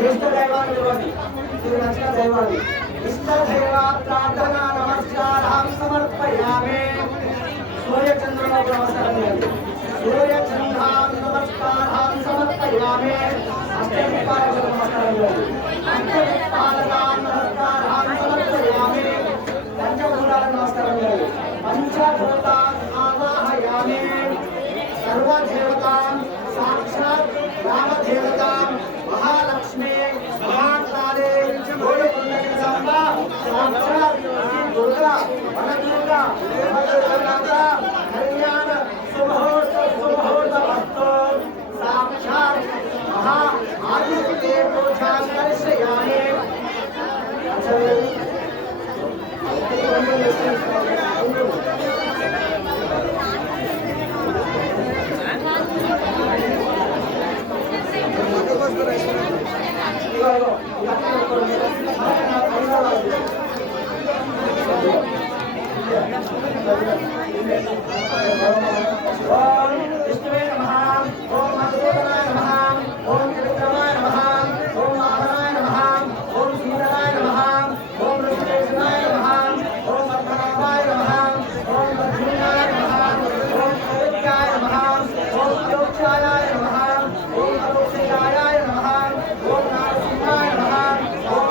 ज्येष्ठ दैवाన్ని మీరు నచ్చిన దైవాన్ని ఇష్టదైవ ప్రార్థన నమస్కారం సమర్పయామి सूर्यचंद्रों नमस्कार सूर्यचंद्रां नमस्कारान् समर्पयामि अष्टदिक्पालकान् नमस्कारान् समर्पयामि पंचभूतान् नमस्कारान् पंचभूतान् आवाहयामि सर्वदेवतां साक्षात् रामदेवतां महालक्ष्मी महाकाली गोलकुंडजगदम्बा साक्षात् दुर्गा वनदुर्गा देवता कल्याण सुमुहूर्त वस्तु साक्षात् महा आदित्य पूजा करिष्यामि ओम विष्णुवे नमः ओम मधुसूदनाय नमः ओम त्रिविक्रमाय नमः ओम नारायणाय नमः ओम सीताय नमः ओम ऋषिकेशाय नमः ओम पद्मनाभाय नमः ओम लक्ष्मीनाय नमः ओम अविद्याय नमः ओम अलोक्षाय नमः ओम अलोक्षाय नमः ओम नारसिंहाय नमः ओम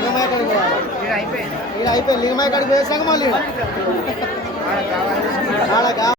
లింగమయ్య కాడికి పోవాలి. అయిపోయింది. ఇక్కడ అయిపోయింది. లింగమయ్య కాడికి పోయేసాక మళ్ళీ ఆడ